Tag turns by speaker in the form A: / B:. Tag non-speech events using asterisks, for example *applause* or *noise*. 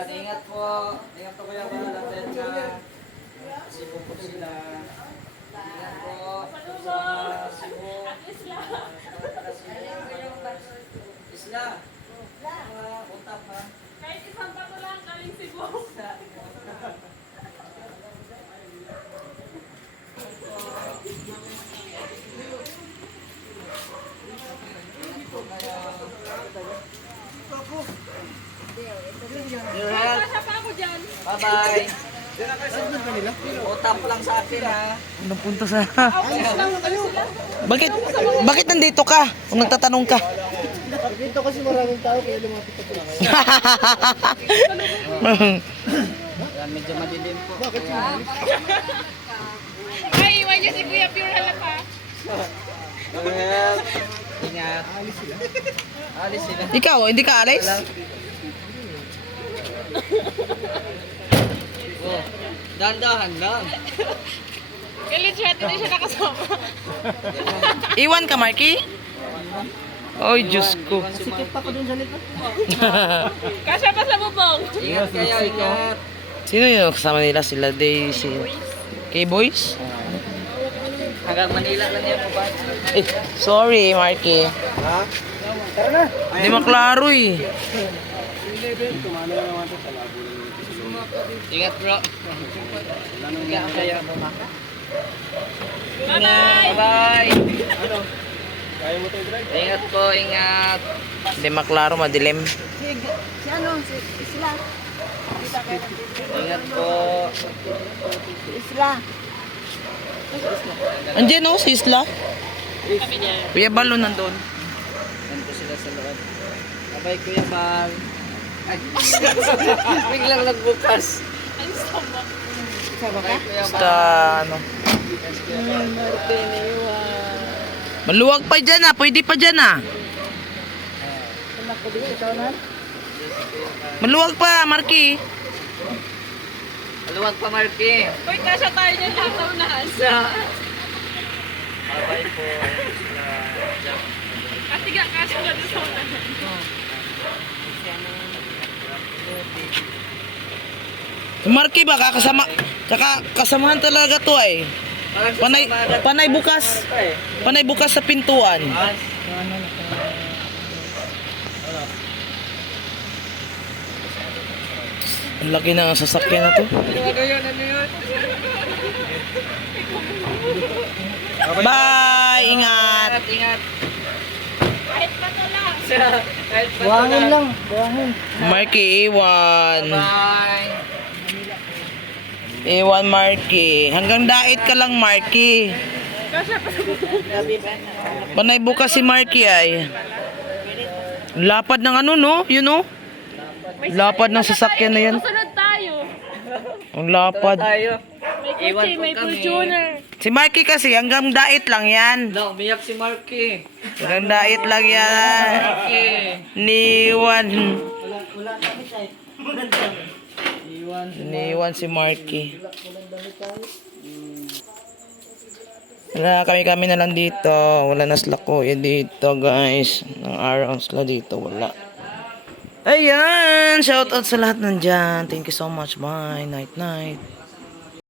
A: Yan, ingat
B: po. Ingat po kuya mga natin na sipo po sila. Ingat po. Salamat. Sipo. Isla. Isla. Utap ha.
A: Kahit isang tapo lang, galing Cebu. Isla. You're.
B: Bye-bye. Utap lang sa akin ha.
C: Sa...
A: Okay lang sila.
C: bakit, bakit nandito ka? Kung nagtatanong ka.
D: Dito kasi maraming tao kaya lumapit ako lang.
B: Yan, medyo madilim po.
D: Bakit
A: Ay, iwan niya si Kuya Pure Halapa.
B: Health. Ingat. Alis sila. Alis sila.
C: Ikaw, hindi ka alis?
B: Dandahan lang.
A: Galit siya, hindi siya nakasama.
C: Iwan ka, Marky? Oy, Diyos ko.
D: Sikip pa ko dun sa likod.
A: Kasya pa sa bubong.
B: Ingat kayo, ingat.
C: Sino yung kasama nila? Sila Daisy. K-Boys?
B: Hanggang Manila lang yan po ba?
C: Eh, sorry, Marky.
D: Ha? Tara na.
C: Hindi maklaro eh.
D: Tumano na naman sa labo
B: Ingat bro. Ingat kayo.
A: Bye-bye.
B: Bye-bye.
D: Kaya mo tayo drive?
B: Ingat po, ingat.
C: Hindi maklaro, madilim.
A: Si ano, si Isla.
B: Ingat po.
A: Isla.
C: Andiyan oh, si Isla. Kuya Balo nandun.
B: Nandito sila sa loob. Abay, Kuya Bal. Ay, *laughs* biglang nagbukas.
A: Ang sama.
B: Kuya Bal.
C: Basta, ano. Maluwag pa dyan ah. Pwede pa dyan ah. Maluwag pa, Marky.
B: Maluwag pa, Marky.
A: Uy, kasya tayo niya lang sa unahan.
B: Abay po.
A: Kasi nga, kasya na doon sa unahan.
C: Marky ba, kakasama, tsaka kasamahan talaga to eh.
B: Parang
C: Panay, panay bukas.
B: Ay,
C: Panay bukas sa pintuan. Ang laki ng sasakyan na to. Bye! Ingat!
B: Ingat.
A: Kahit pa to lang.
B: Kahit pa
D: Buhangin lang. Buhangin.
C: Marky, iwan.
B: Bye.
C: Iwan, Marky. Hanggang dait ka lang, Marky. Panay bukas si Marky ay. Lapad ng ano, no? Yun, no? Lapad ng sasakyan na yan.
A: Susunod tayo.
C: Ang lapad.
A: May
B: po
A: may. Fortuner.
C: Si Marky kasi, hanggang dait lang yan.
B: No, umiyak si Marky.
C: Hanggang dait lang yan. Niwan.
D: Wala kami tayo.
B: Iwan.
C: Niwan si Marky. Wala kami kami na lang dito. Wala na sila kuya dito guys. Nang araw sila dito. Wala. Ayan! Shout out sa lahat nandyan. Thank you so much. Bye. Night night.